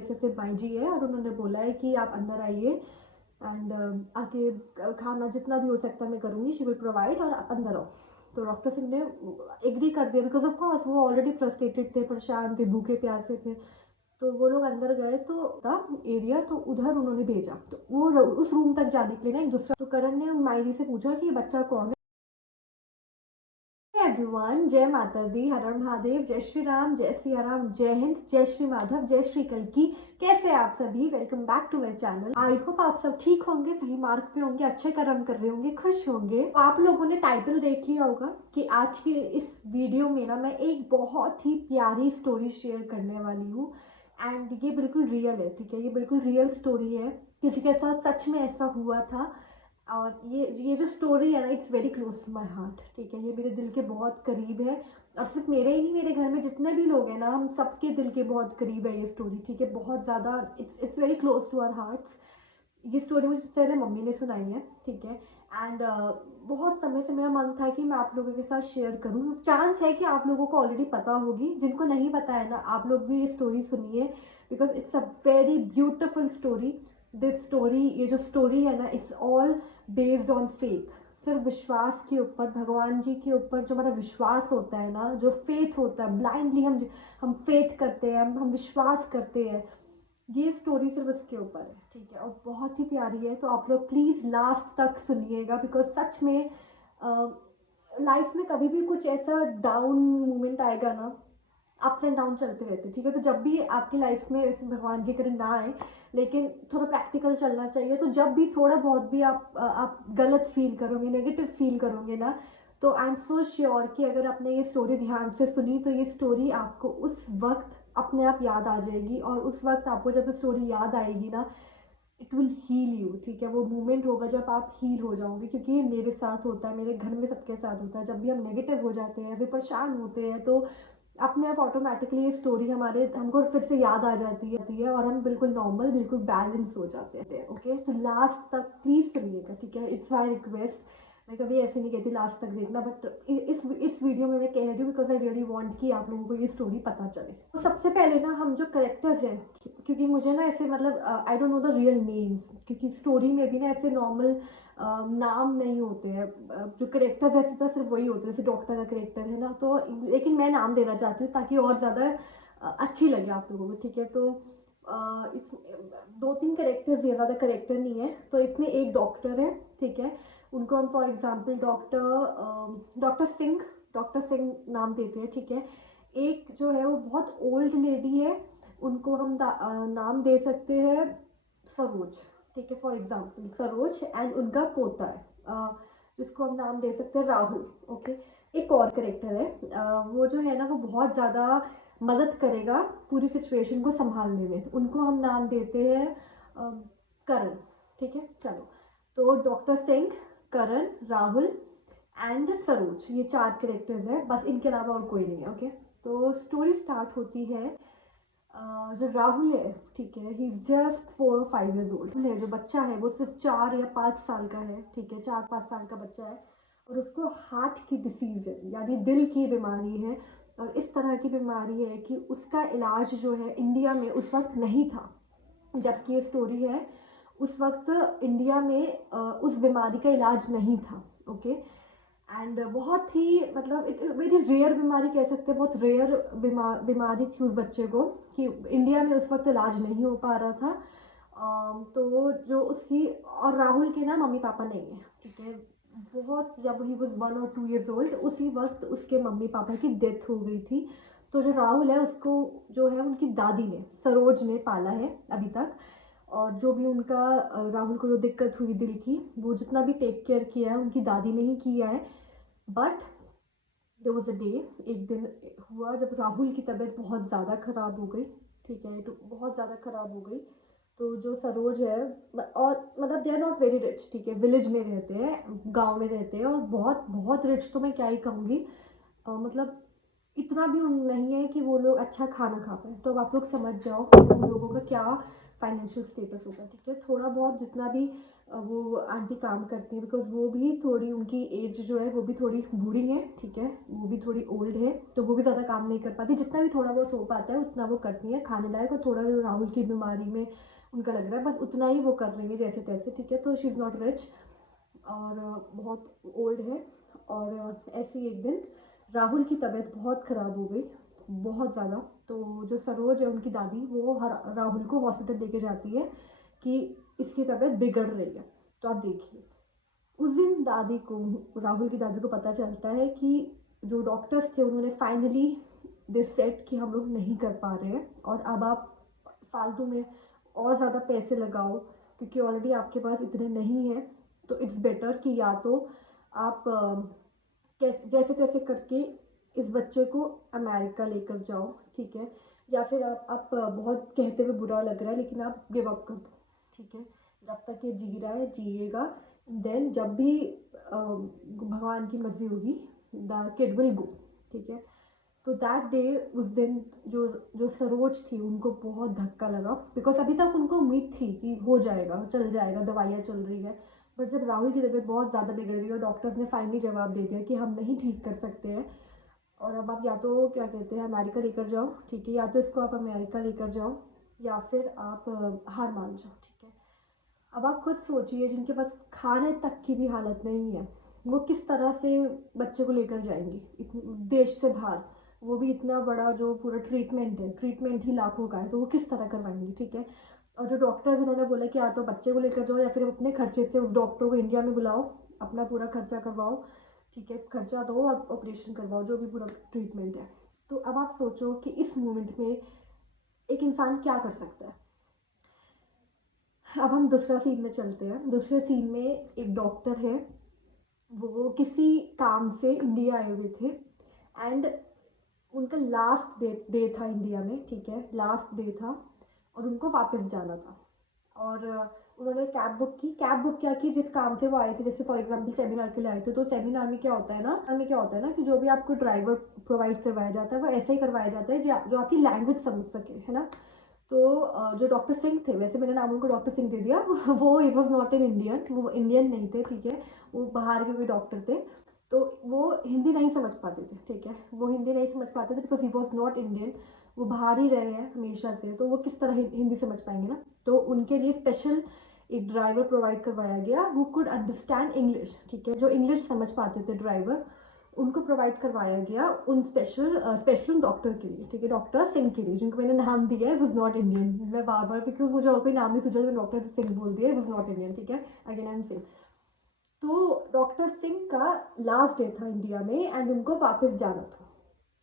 से बाई जी है और उन्होंने बोला है कि आप अंदर आइए एंड आके खाना जितना भी हो सकता है मैं करूँगी, शी विल प्रोवाइड, और आप अंदर आओ। तो डॉक्टर सिंह ने एग्री कर दिया बिकॉज ऑफ कोर्स वो ऑलरेडी फ्रस्ट्रेटेड थे, परेशान थे, भूखे प्यासे थे। तो वो लोग अंदर गए तो था एरिया, तो उधर उन्होंने भेजा, तो वो उस रूम तक जाने के लिए ना एक दूसरा, तो करण ने माई जी से पूछा कि ये बच्चा कौन है। एवरीवन, जय माता दी, हर हर महादेव, जय श्री राम, जय सिया राम, जय हिंद, जय श्री माधव, जय श्री कल्की। कैसे आप सभी? Welcome back to my channel. I hope आप सब ठीक होंगे, सही मार्ग पे होंगे, अच्छे कर्म कर रहे होंगे, खुश होंगे। तो आप लोगों ने टाइटल देख लिया होगा कि आज की इस वीडियो में ना मैं एक बहुत ही प्यारी स्टोरी शेयर करने वाली हूँ एंड ये बिल्कुल रियल है, ठीक है, ये बिल्कुल रियल स्टोरी है, किसी के साथ सच में ऐसा हुआ था। और ये जो स्टोरी है ना, it's very close to my heart, ठीक है, ये मेरे दिल के बहुत करीब है। और सिर्फ मेरे ही नहीं, मेरे घर में जितने भी लोग हैं ना, हम सबके दिल के बहुत करीब है ये स्टोरी, ठीक है, बहुत ज़्यादा, it's very close to our hearts. ये स्टोरी मुझे पहले मम्मी ने सुनाई है, ठीक है, एंड बहुत समय से मेरा मन था कि मैं आप लोगों के साथ शेयर करूँ। चांस है कि आप लोगों को ऑलरेडी पता होगी, जिनको नहीं पता है ना, आप लोग भी ये स्टोरी सुनिए because it's a very beautiful story. This story, ये जो स्टोरी है ना, it's all based on faith. सिर्फ विश्वास के ऊपर, भगवान जी के ऊपर जो हमारा विश्वास होता है ना, जो फेथ होता है, ब्लाइंडली हम फेथ करते हैं, हम विश्वास करते हैं, ये स्टोरी सिर्फ उसके ऊपर है, ठीक है, और बहुत ही प्यारी है। तो आप लोग प्लीज़ लास्ट तक सुनिएगा बिकॉज सच में लाइफ में कभी भी कुछ ऐसा डाउन मोमेंट आएगा ना, अप्स एंड डाउन चलते रहते, ठीक है, तो जब भी आपकी लाइफ में भगवान जी करे ना आए, लेकिन थोड़ा प्रैक्टिकल चलना चाहिए। तो जब भी थोड़ा बहुत भी आप गलत फील करोगे, नेगेटिव फील करोगे ना, तो आई एम सो श्योर कि अगर आपने ये स्टोरी ध्यान से सुनी तो ये स्टोरी आपको उस वक्त अपने आप याद आ जाएगी, और उस वक्त आपको जब स्टोरी याद आएगी ना, इट विल हील यू, ठीक है, वो मोमेंट होगा जब आप हील हो जाओगे, क्योंकि ये मेरे साथ होता है, मेरे घर में सबके साथ होता है। जब भी हम नेगेटिव हो जाते हैं, फिर परेशान होते हैं, तो अपने आप ऑटोमेटिकली ये स्टोरी हमारे हमको फिर से याद आ जाती है और हम बिल्कुल नॉर्मल, बिल्कुल बैलेंस हो जाते हैं। ओके, तो लास्ट तक प्लीज सुनिएगा, ठीक है, इट्स माई रिक्वेस्ट। मैं कभी ऐसे नहीं कहती लास्ट तक देखना, बट इस वीडियो में मैं कह रही हूँ बिकॉज आई रियली वांट कि आप लोगों को ये स्टोरी पता चले। तो सबसे पहले ना, हम जो करेक्टर्स हैं, क्योंकि मुझे ना ऐसे मतलब I don't know the real names, क्योंकि स्टोरी में भी ना ऐसे नॉर्मल नाम नहीं होते हैं। जो करेक्टर्स ऐसे तो सिर्फ वही होते हैं, जैसे डॉक्टर का करेक्टर है ना, तो लेकिन मैं नाम देना चाहती हूँ ताकि और ज़्यादा अच्छी लगे आप लोगों को, ठीक है। तो इस दो तीन करेक्टर्स, ये ज़्यादा करेक्टर नहीं है। तो इसमें एक डॉक्टर है, ठीक है, उनको हम फॉर एग्जाम्पल डॉक्टर सिंह नाम देते हैं, ठीक है। एक जो है वो बहुत ओल्ड लेडी है, उनको हम नाम दे सकते हैं सरोज, ठीक है, फॉर एग्जाम्पल सरोज, एंड उनका पोता है जिसको हम नाम दे सकते हैं राहुल। ओके, एक और करेक्टर है, वो जो है ना, वो बहुत ज़्यादा मदद करेगा पूरी सिचुएशन को संभालने में, उनको हम नाम देते हैं करण, ठीक है। चलो, तो doctor Singh, Karan, Rahul and Saroj, ये चार करेक्टर्स हैं, बस इनके अलावा और कोई नहीं है। ओके, तो स्टोरी स्टार्ट होती है। जो राहुल है, ठीक है, ही इज जस्ट 4 और 5 years old है। जो बच्चा है वो सिर्फ 4 या 5 साल का है, ठीक है, 4-5 साल का बच्चा है, और उसको हार्ट की डिसीज है, यानी दिल की बीमारी है। और इस तरह की बीमारी है कि उसका इलाज जो है इंडिया में उस वक्त नहीं था जबकि ये स्टोरी है, उस वक्त इंडिया में उस बीमारी का इलाज नहीं था। ओके, एंड बहुत ही मतलब इट वेरी रेयर बीमारी कह सकते हैं, बहुत रेयर बीमारी थी उस बच्चे को, कि इंडिया में उस वक्त इलाज नहीं हो पा रहा था। तो जो उसकी, और राहुल के ना मम्मी पापा नहीं है, ठीक है, बहुत जब ही वॉज 1 और 2 years old उसी वक्त उसके मम्मी पापा की डेथ हो गई थी। तो जो राहुल है उसको जो है उनकी दादी ने, सरोज ने पाला है अभी तक। और जो भी उनका राहुल को जो दिक्कत हुई दिल की, वो जितना भी टेक केयर किया है उनकी दादी ने ही किया है। But there was a day, एक दिन हुआ जब राहुल की तबीयत बहुत ज़्यादा ख़राब हो गई, ठीक है, तो बहुत ज़्यादा ख़राब हो गई। तो जो सरोज है, और मतलब they are not very rich, ठीक है, विलेज में रहते हैं, गांव में रहते हैं, और बहुत बहुत रिच तो मैं क्या ही कहूँगी, मतलब इतना भी नहीं है कि वो लोग अच्छा खाना खा पाए। तो अब आप लोग समझ जाओ कि उन लोगों का क्या फाइनेंशियल स्टेटस होगा, ठीक है। थोड़ा बहुत जितना भी वो आंटी काम करती हैं, बिकॉज वो भी थोड़ी, उनकी एज जो है वो भी थोड़ी बूढ़ी है, ठीक है, वो भी थोड़ी ओल्ड है, तो वो भी ज़्यादा काम नहीं कर पाती, जितना भी थोड़ा बहुत हो पाता है उतना वो करती है खाने लायक। और थोड़ा जो राहुल की बीमारी में उनका लग रहा है बस उतना ही वो कर रही है जैसे तैसे, ठीक है। तो शी इज़ नॉट रिच और बहुत ओल्ड है। और ऐसे ही एक दिन राहुल की तबीयत बहुत ख़राब हो गई, बहुत ज़्यादा। तो जो सरोज है उनकी दादी, वो हर राहुल को हॉस्पिटल लेके जाती है कि इसकी तबीयत बिगड़ रही है। तो आप देखिए, उस दिन दादी को, राहुल की दादी को पता चलता है कि जो डॉक्टर्स थे उन्होंने फाइनली दिस सेट कि हम लोग नहीं कर पा रहे हैं और अब आप फालतू में और ज़्यादा पैसे लगाओ, क्योंकि ऑलरेडी आपके पास इतने नहीं हैं। तो इट्स बेटर कि या तो आप जैसे तैसे करके इस बच्चे को अमेरिका लेकर जाओ, ठीक है, या फिर आप बहुत कहते हुए बुरा लग रहा है लेकिन आप गिव अप कर दो, ठीक है। जब तक ये जी रहा है जिएगा, देन जब भी भगवान की मर्जी होगी द किड विल गो, ठीक है। तो दैट डे, उस दिन जो जो सरोज थी उनको बहुत धक्का लगा, बिकॉज अभी तक उनको उम्मीद थी कि हो जाएगा, चल जाएगा, दवाइयाँ चल रही है। बट जब राहुल की तबीयत बहुत ज़्यादा बिगड़ गई और डॉक्टर्स ने फाइनली जवाब दे दिया कि हम नहीं ठीक कर सकते हैं और अब आप या तो क्या कहते हैं अमेरिका लेकर जाओ, ठीक है, या तो इसको आप अमेरिका लेकर जाओ या फिर आप हार मान जाओ, ठीक है। अब आप खुद सोचिए, जिनके पास खाने तक की भी हालत नहीं है, वो किस तरह से बच्चे को लेकर जाएंगी देश से बाहर, वो भी इतना बड़ा जो पूरा ट्रीटमेंट है, ट्रीटमेंट ही लाखों का है, तो वो किस तरह करवाएंगी, ठीक है। और जो डॉक्टर्स उन्होंने बोला कि या तो बच्चे को लेकर जाओ या फिर अपने खर्चे से उस डॉक्टर को इंडिया में बुलाओ, अपना पूरा खर्चा करवाओ, ठीक है, खर्चा दो और ऑपरेशन करवाओ, जो भी पूरा ट्रीटमेंट है। तो अब आप सोचो कि इस मोमेंट में एक इंसान क्या कर सकता है। अब हम दूसरा सीन में चलते हैं। दूसरे सीन में एक डॉक्टर है, वो किसी काम से इंडिया आए हुए थे एंड उनका लास्ट डे था इंडिया में, ठीक है, लास्ट डे था और उनको वापस जाना था। और उन्होंने कैब बुक क्या की, जिस काम से वो आए थे, जैसे फॉर एग्जांपल सेमिनार के लिए आए थे, तो सेमिनार में क्या होता है ना कि जो भी आपको ड्राइवर प्रोवाइड करवाया जाता है वो ऐसे ही करवाया जाता है जो आपकी लैंग्वेज समझ सके, है ना। तो जो डॉक्टर सिंह थे, वैसे मैंने नाम उनको डॉक्टर सिंह दे दिया वो he was not an Indian, वो इंडियन नहीं थे, ठीक है, वो बाहर के कोई डॉक्टर थे। तो वो हिंदी नहीं समझ पाते थे, ठीक है, वो हिंदी नहीं समझ पाते थे because he was not Indian, वो बाहर ही रहे हैं हमेशा से, तो वो किस तरह हिंदी समझ पाएंगे ना। तो उनके लिए स्पेशल एक ड्राइवर प्रोवाइड करवाया गया हु कुड अंडरस्टैंड इंग्लिश, ठीक है, जो इंग्लिश समझ पाते थे ड्राइवर, उनको प्रोवाइड करवाया गया उन स्पेशल डॉक्टर के लिए, ठीक है, डॉक्टर सिंह के लिए, जिनको मैंने नाम दिया है वॉज नॉट इंडियन। मैं बार बार क्योंकि मुझे और कोई नाम नहीं सूझा, तो डॉक्टर सिंह बोल दिया, वॉज नॉट इंडियन, ठीक है, अगेन आई एम सिंह। तो डॉक्टर सिंह का लास्ट डे था इंडिया में एंड उनको वापस जाना था।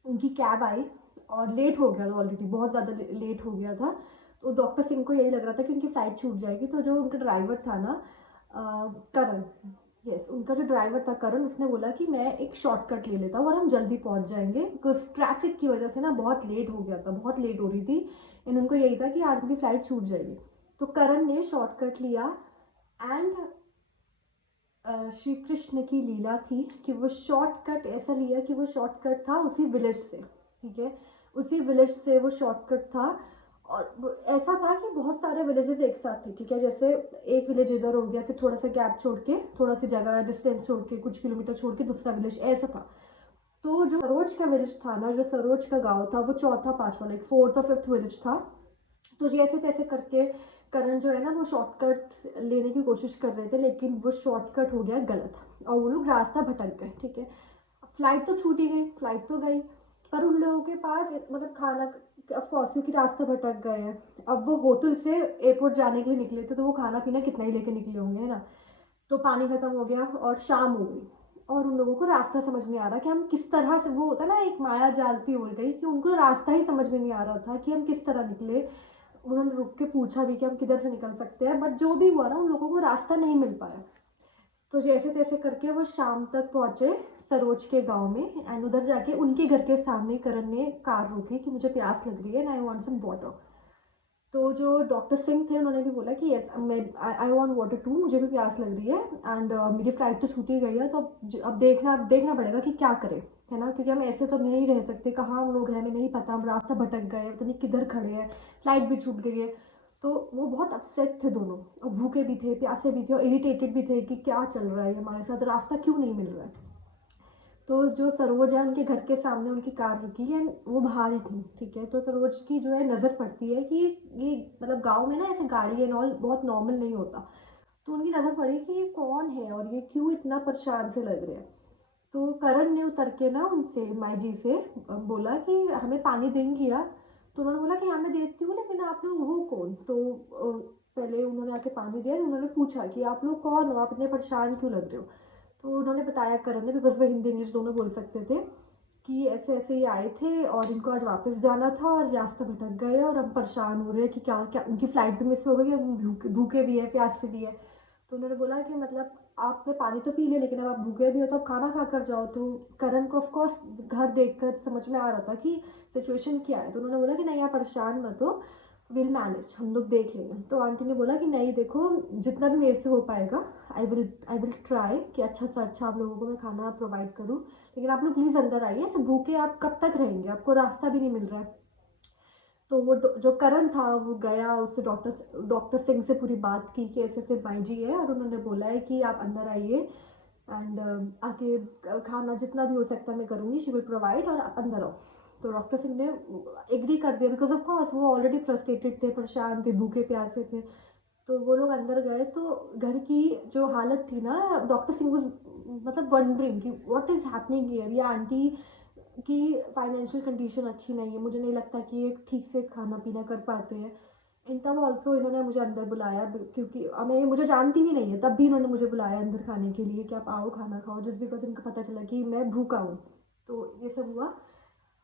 उनकी कैब आई और लेट हो गया था, ऑलरेडी बहुत ज़्यादा लेट हो गया था। तो डॉक्टर सिंह को यही लग रहा था कि उनकी फ़्लाइट छूट जाएगी। तो जो उनका ड्राइवर था ना, करण, यस, उनका जो ड्राइवर था करण, उसने बोला कि मैं एक शॉर्टकट ले लेता हूँ और हम जल्दी पहुँच जाएंगे, बिकॉज ट्रैफिक की वजह से ना बहुत लेट हो गया था, बहुत लेट हो रही थी एंड उनको यही था कि आज उनकी फ़्लाइट छूट जाएगी। तो करण ने शॉर्टकट लिया एंड श्री कृष्ण की लीला थी कि वो शॉर्टकट ऐसा लिया कि वो शॉर्टकट था उसी विलेज से, ठीक है, उसी विलेज से वो शॉर्टकट था। और ऐसा था कि बहुत सारे विलेजेस एक साथ थे, ठीक है, जैसे एक विलेज इधर हो गया, फिर थोड़ा सा गैप छोड़ के, थोड़ा सी जगह डिस्टेंस छोड़ के, कुछ किलोमीटर छोड़ के दूसरा विलेज, ऐसा था। तो जो सरोज का विलेज था ना, जो सरोज का गाँव था, वो चौथा पांचवा, लाइक फोर्थ और फिफ्थ विलेज था। तो जैसे तैसे करके करण जो है ना, वो शॉर्टकट लेने की कोशिश कर रहे थे, लेकिन वो शॉर्टकट हो गया गलत और वो लोग रास्ता भटक गए, ठीक है। फ्लाइट तो छूट ही गई, फ्लाइट तो गई, पर उन लोगों के पास मतलब खाना, ऑफकोर्स क्योंकि रास्ता भटक गए हैं। अब वो होटल से एयरपोर्ट जाने के लिए निकले थे, तो वो खाना पीना कितना ही लेके निकले होंगे, है ना। तो पानी खत्म हो गया और शाम हो गई और उन लोगों को रास्ता समझ नहीं आ रहा कि हम किस तरह से, वो होता ना एक माया जाल सी उड़ गई कि उनको रास्ता ही समझ में नहीं आ रहा था कि हम किस तरह निकले। उन्होंने रुक के पूछा भी कि हम किधर से निकल सकते हैं, बट जो भी हुआ ना, उन लोगों को रास्ता नहीं मिल पाया। तो जैसे तैसे करके वो शाम तक पहुंचे सरोज के गांव में एंड उधर जाके उनके घर के सामने करण ने कार रोकी कि मुझे प्यास लग रही है and I want some water. तो जो डॉक्टर सिंह थे उन्होंने भी बोला कि यस, मैं आई वांट वाटर टू, मुझे भी प्यास लग रही है एंड मेरी फ्लाइट तो छूटी गई है, तो अब देखना पड़ेगा कि क्या करें, है ना, क्योंकि हम ऐसे तो नहीं रह सकते, कहाँ हम लोग हैं हमें नहीं पता, हम रास्ता भटक गए, पता नहीं किधर खड़े हैं, फ्लाइट भी छूट गई है। तो वो बहुत अपसेट थे दोनों, और भूखे भी थे, प्यासे भी थे, और इरिटेटेड भी थे कि क्या चल रहा है हमारे साथ, रास्ता क्यों नहीं मिल रहा है। तो जो सरोज है उनके घर के सामने उनकी कार रुकी एंड वो बाहर ही थी, ठीक है। तो सरोज की जो है नज़र पड़ती है कि ये मतलब गांव में ना ऐसे गाड़ी एंड ऑल बहुत नॉर्मल नहीं होता। तो उनकी नज़र पड़ी कि ये कौन है और ये क्यों इतना परेशान से लग रहे हैं। तो करण ने उतर के ना उनसे, माई जी से बोला कि हमें पानी देंगी यार। तो उन्होंने बोला कि हाँ मैं देती हूँ, लेकिन आप लोग हो कौन। तो पहले उन्होंने आके पानी दिया, उन्होंने पूछा कि आप लोग कौन हो, आप इतने परेशान क्यों लग रहे हो। तो उन्होंने बताया करण ने, बिकॉज वो हिंदी इंग्लिश दोनों बोल सकते थे, कि ऐसे ऐसे ये आए थे और इनको आज वापस जाना था और रास्ता भटक गए और हम परेशान हो रहे हैं कि क्या क्या उनकी फ्लाइट भी मिस हो गई, हम भूखे भी है, प्यासे भी है। तो उन्होंने बोला कि मतलब आपने पानी तो पी लिया, लेकिन अब आप भूखे भी हो तो आप खाना खा कर जाओ। तो करण को ऑफकोर्स घर देखकर समझ में आ रहा था कि सिचुएशन क्या है। तो उन्होंने बोला कि नहीं आप परेशान मत हो, विल मैनेज, हम लोग देख लेंगे। तो आंटी ने बोला कि नहीं देखो, जितना भी मेरे से हो पाएगा आई विल ट्राई कि अच्छा से अच्छा आप लोगों को मैं खाना प्रोवाइड करूँ, लेकिन आप लोग प्लीज़ अंदर आइए, ऐसे भूखे आप कब तक रहेंगे, आपको रास्ता भी नहीं मिल रहा है। तो वो जो करण था वो गया, उससे डॉक्टर सिंह से पूरी बात की कि ऐसे ऐसे माई जी है, और उन्होंने बोला है कि आप अंदर आइए एंड आके खाना जितना भी हो सकता है मैं करूँगी, शी विल प्रोवाइड, और आप अंदर आओ। तो डॉक्टर सिंह ने एग्री कर दिया, बिकॉज ऑफ कोर्स वो ऑलरेडी फ्रस्ट्रेटेड थे, परेशान थे, भूखे प्यासे थे। तो वो लोग अंदर गए तो घर की जो हालत थी ना, डॉक्टर सिंह वाज मतलब वंडरिंग कि व्हाट इज़ हैपनिंग हियर। ये आंटी की फाइनेंशियल कंडीशन अच्छी नहीं है, मुझे नहीं लगता कि ये ठीक से खाना पीना कर पाते हैं। इन तब ऑल्सो इन्होंने मुझे अंदर बुलाया, क्योंकि मैं मुझे जानती भी नहीं है, तब भी इन्होंने मुझे बुलाया अंदर खाने के लिए कि आप आओ खाना खाओ, जस्ट बिकॉज इनको पता चला कि मैं भूखा हूँ। तो ये सब हुआ।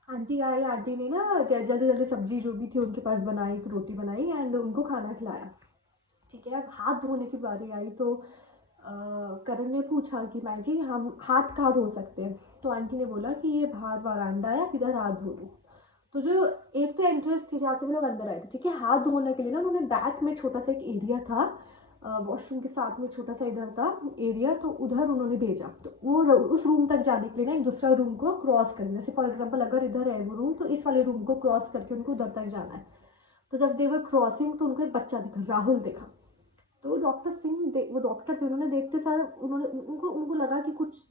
आंटी आई, आंटी ने ना जल्दी जल्दी सब्जी जो भी थी उनके पास बनाई, एक रोटी बनाई एंड उनको खाना खिलाया, ठीक है। अब हाथ धोने की बारी आई तो करण ने पूछा कि माई जी हम हाथ कहाँ धो सकते हैं। तो आंटी ने बोला कि ये बाहर वरांडा है, आप इधर हाथ धो लो। तो जो एक तो एंट्रेंस थी जहाँ से वो लोग अंदर आए थे, ठीक है, हाथ धोने के लिए ना उन्होंने बैक में छोटा सा एक एरिया था, वॉशरूम के साथ में छोटा सा इधर था एरिया, तो उधर उन्होंने भेजा। तो वो उस रूम तक जाने के लिए ना एक दूसरा रूम को क्रॉस करना, जैसे फॉर एग्जाम्पल अगर इधर है वो रूम, तो इस वाले रूम को क्रॉस करके उनको उधर तक जाना है। तो जब देवर क्रॉसिंग तो उनको एक बच्चा दिखा, राहुल दिखा। तो डॉक्टर सिंह वो डॉक्टर थे, उन्होंने देखते सार उन्होंने उनको उनको लगा कि कुछ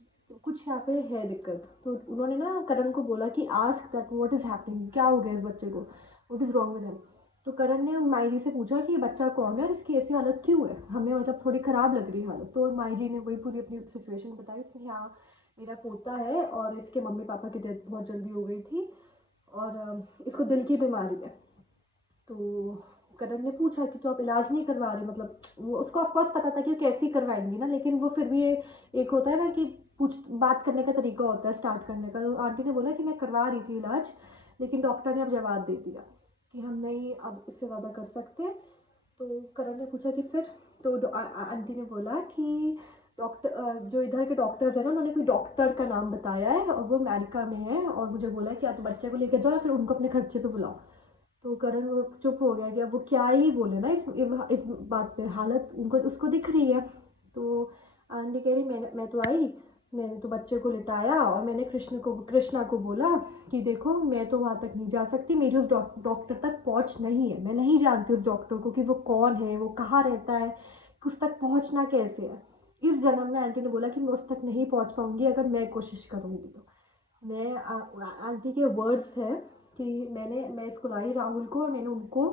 कुछ यहाँ पे है दिक्कत। तो उन्होंने ना करण को बोला कि ask that what is happening, क्या हो गया इस बच्चे को, what is wrong with him. तो करण ने माई जी से पूछा कि ये बच्चा कौन है और इसकी ऐसी हालत क्यों है, हमें मतलब थोड़ी ख़राब लग रही है हालत। तो माई जी ने वही पूरी अपनी सिचुएशन बताई कि हाँ मेरा पोता है और इसके मम्मी पापा की डेथ बहुत जल्दी हो गई थी और इसको दिल की बीमारी है। तो करण ने पूछा कि तो आप इलाज नहीं करवा रहे, मतलब वो उसको ऑफकोर्स पता था कि कैसे ही करवाएंगी ना, लेकिन वो फिर भी एक होता है ना कि पूछ बात करने का तरीका होता है स्टार्ट करने का। तो आंटी ने बोला कि मैं करवा रही थी इलाज, लेकिन डॉक्टर ने अब जवाब दे दिया कि हम नहीं अब इससे ज़्यादा कर सकते। तो करण ने पूछा कि फिर, तो आंटी ने बोला कि डॉक्टर जो इधर के डॉक्टर्स हैं ना, उन्होंने कोई डॉक्टर का नाम बताया है और वो अमेरिका में है, और मुझे बोला है कि आप तो बच्चे को लेकर जाओ, फिर उनको अपने खर्चे पे बुलाओ। तो करण वो चुप हो गया कि अब वो क्या ही बोले ना इस बात पे, हालत उनको उसको दिख रही है। तो आंटी कह रही मैं तो आई, मैंने तो बच्चे को लिटाया और मैंने कृष्णा को बोला कि देखो मैं तो वहाँ तक नहीं जा सकती, मेरी उस डॉक्टर तक पहुँच नहीं है, मैं नहीं जानती उस डॉक्टर को कि वो कौन है, वो कहाँ रहता है, उस तक पहुँचना कैसे है। इस जन्म में आंटी ने बोला कि मैं उस तक नहीं पहुँच पाऊँगी, अगर मैं कोशिश करूँगी तो। मैं आंटी के वर्ड्स है कि मैं इसको लाई राहुल को, और मैंने उनको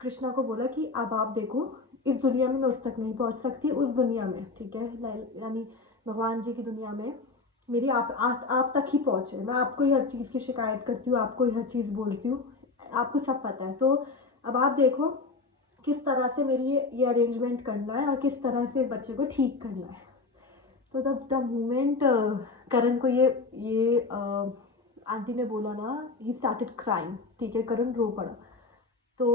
कृष्णा को बोला कि अब आप देखो, इस दुनिया में मैं उस तक नहीं पहुंच सकती, उस दुनिया में, ठीक है, यानी भगवान जी की दुनिया में मेरी आप तक ही पहुंच है। मैं आपको ही हर चीज़ की शिकायत करती हूँ, आपको ही हर चीज़ बोलती हूँ, आपको सब पता है। तो अब आप देखो किस तरह से मेरी ये अरेंजमेंट करना है और किस तरह से बच्चे को ठीक करना है। तो द मोमेंट करण को ये आंटी ने बोला ना, ही स्टार्टेड क्राइंग, ठीक है, करण रो पड़ा। तो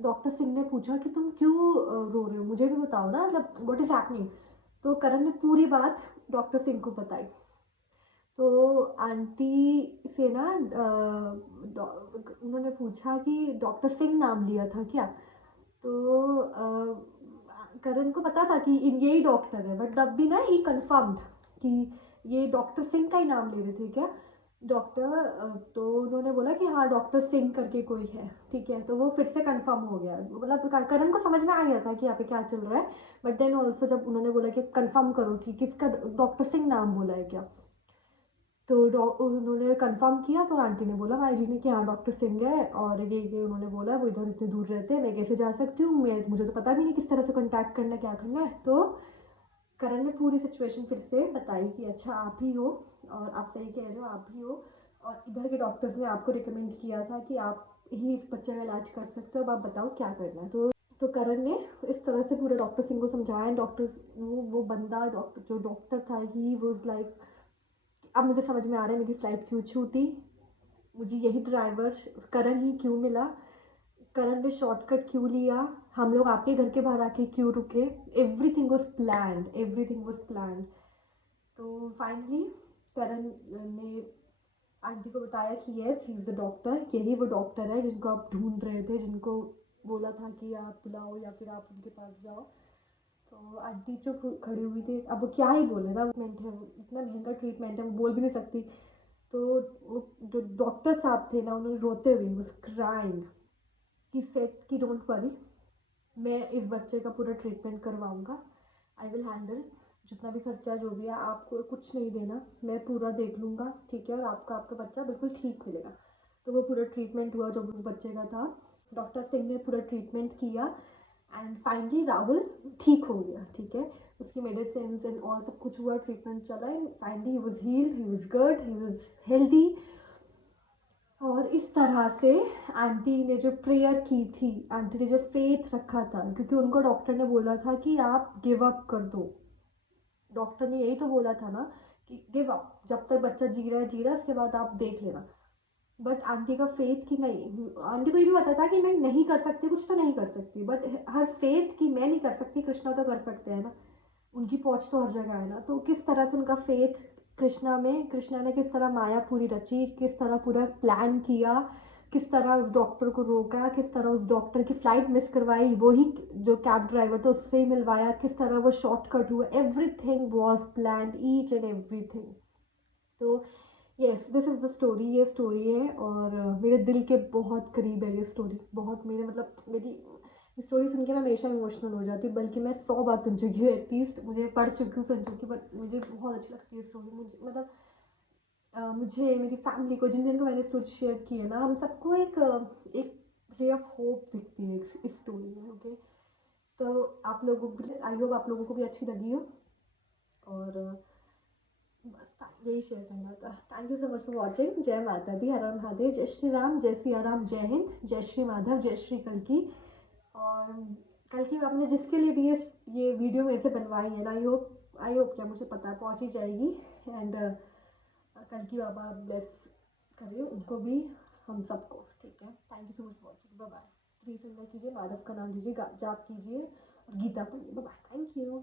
डॉक्टर सिंह ने पूछा कि तुम क्यों रो रहे हो, मुझे भी बताओ ना, मतलब व्हाट इज हैपनिंग। तो करण ने पूरी बात डॉक्टर सिंह को बताई। तो आंटी से ना उन्होंने पूछा कि डॉक्टर सिंह नाम लिया था क्या। तो करण को पता था कि यही डॉक्टर है, बट तब भी ना ही कंफर्म्ड कि ये डॉक्टर सिंह का ही नाम ले रहे थे क्या। डॉक्टर तो उन्होंने बोला कि हाँ डॉक्टर सिंह करके कोई है, ठीक है। तो वो फिर से कंफर्म हो गया, मतलब करण को समझ में आ गया था कि यहाँ पे क्या चल रहा है। बट देन ऑल्सो जब उन्होंने बोला कि कंफर्म करो कि किसका डॉक्टर सिंह नाम बोला है क्या, तो उन्होंने कंफर्म किया। तो आंटी ने बोला माई जी ने कि हाँ डॉक्टर सिंह है, और ये उन्होंने बोला वो इधर इतनी दूर रहते हैं, मैं कैसे जा सकती हूँ, मैं मुझे तो पता भी नहीं किस तरह से कॉन्टैक्ट करना है, क्या करना है। तो करण ने पूरी सिचुएशन फिर से बताई कि अच्छा आप ही हो, और आप सही कह रहे हो, आप ही हो, और इधर के डॉक्टर्स ने आपको रिकमेंड किया था कि आप ही इस बच्चे का इलाज कर सकते हो, अब आप बताओ क्या करना है। तो करण ने इस तरह से पूरे डॉक्टर सिंह को समझाया। डॉक्टर वो बंदा डॉक्टर जो डॉक्टर था ही वाज लाइक, अब मुझे समझ में आ रहा है मेरी फ्लाइट क्यों छूटी, मुझे यही ड्राइवर करण ही क्यों मिला, करण ने शॉर्टकट क्यों लिया, हम लोग आपके घर के बाहर आके क्यों रुके। Everything was planned, everything was planned. तो फाइनली करण ने आंटी को बताया कि yes he is the doctor, यही वो डॉक्टर है जिनको आप ढूंढ रहे थे, जिनको बोला था कि आप बुलाओ या फिर आप उनके पास जाओ। तो आंटी चुप खड़ी हुई थी, अब वो क्या ही बोले ना, ट्रीटमेंट है वो, इतना महंगा ट्रीटमेंट है, वो बोल भी नहीं सकती। तो वो जो डॉक्टर साहब थे ना, उन्होंने रोते हुए वाज क्राइंग, ही सेड कि डोंट वरी, मैं इस बच्चे का पूरा ट्रीटमेंट करवाऊंगा, आई विल हैंडल, जितना भी खर्चा जो भी है आपको कुछ नहीं देना, मैं पूरा देख लूँगा, ठीक है, और आपका आपका बच्चा बिल्कुल ठीक मिलेगा। तो वो पूरा ट्रीटमेंट हुआ जो उस बच्चे का था, डॉक्टर सिंह ने पूरा ट्रीटमेंट किया, एंड फाइनली राहुल ठीक हो गया, ठीक है। उसकी मेडिसिन एंड ऑल सब कुछ हुआ, ट्रीटमेंट चला, and finally he was healed, he was good, he was healthy. और इस तरह से आंटी ने जो प्रेयर की थी, आंटी ने जो फेथ रखा था, क्योंकि उनको डॉक्टर ने बोला था कि आप गिव अप कर दो, डॉक्टर ने यही तो बोला था ना कि गिव अप, जब तक बच्चा जी रहा है उसके बाद आप देख लेना। बट आंटी का फेथ कि नहीं, आंटी को ये भी पता था कि मैं नहीं कर सकती, कुछ तो नहीं कर सकती, बट हर फेथ कि मैं नहीं कर सकती, कृष्णा तो कर सकते हैं ना, उनकी पहुंच तो हर जगह है ना। तो किस तरह से उनका फेथ कृष्णा में, कृष्णा ने किस तरह माया पूरी रची, किस तरह पूरा प्लान किया, किस तरह उस डॉक्टर को रोका, किस तरह उस डॉक्टर की फ्लाइट मिस करवाई, वही जो कैब ड्राइवर था उससे ही मिलवाया, किस तरह वो शॉर्टकट हुआ, everything was plan, each and everything. तो yes this is the story, ये स्टोरी है, और मेरे दिल के बहुत करीब है ये स्टोरी, बहुत मेरे मतलब मेरी स्टोरी सुन के मैं हमेशा इमोशनल हो जाती हूँ, बल्कि मैं 100 बार सुन चुकी हूँ एटलीस्ट, मुझे पढ़ चुकी हूँ, सुन चुकी हूँ, बट मुझे बहुत अच्छी लगती है स्टोरी। मुझे मतलब मुझे, मेरी फैमिली को, जिन जिन को मैंने स्टोरी शेयर की है ना, हम सबको एक रे ऑफ होप दिखती है इस स्टोरी में, ओके। तो आप लोगों को, आई होप आप लोगों को भी अच्छी लगी हो, और बस यही शेयर करना था। Thank you so much for watching. जय माता दी, हर हर महादेव, जय श्री राम, जय सिया राम, जय हिंद, जय श्री माधव, जय श्री कल्की। और कल्की आपने जिसके लिए भी ये वीडियो मेरे से बनवाई है ना, आई होप क्या, मुझे पता है पहुंच ही जाएगी, एंड कल्की बाबा ब्लेस करें उनको भी, हम सबको, ठीक है। Thank you so much for watching, bye bye. Please सुंदर कीजिए, माधव का नाम लीजिए, जाप कीजिए, और गीता पढ़िए, बाय बाय, थैंक यू।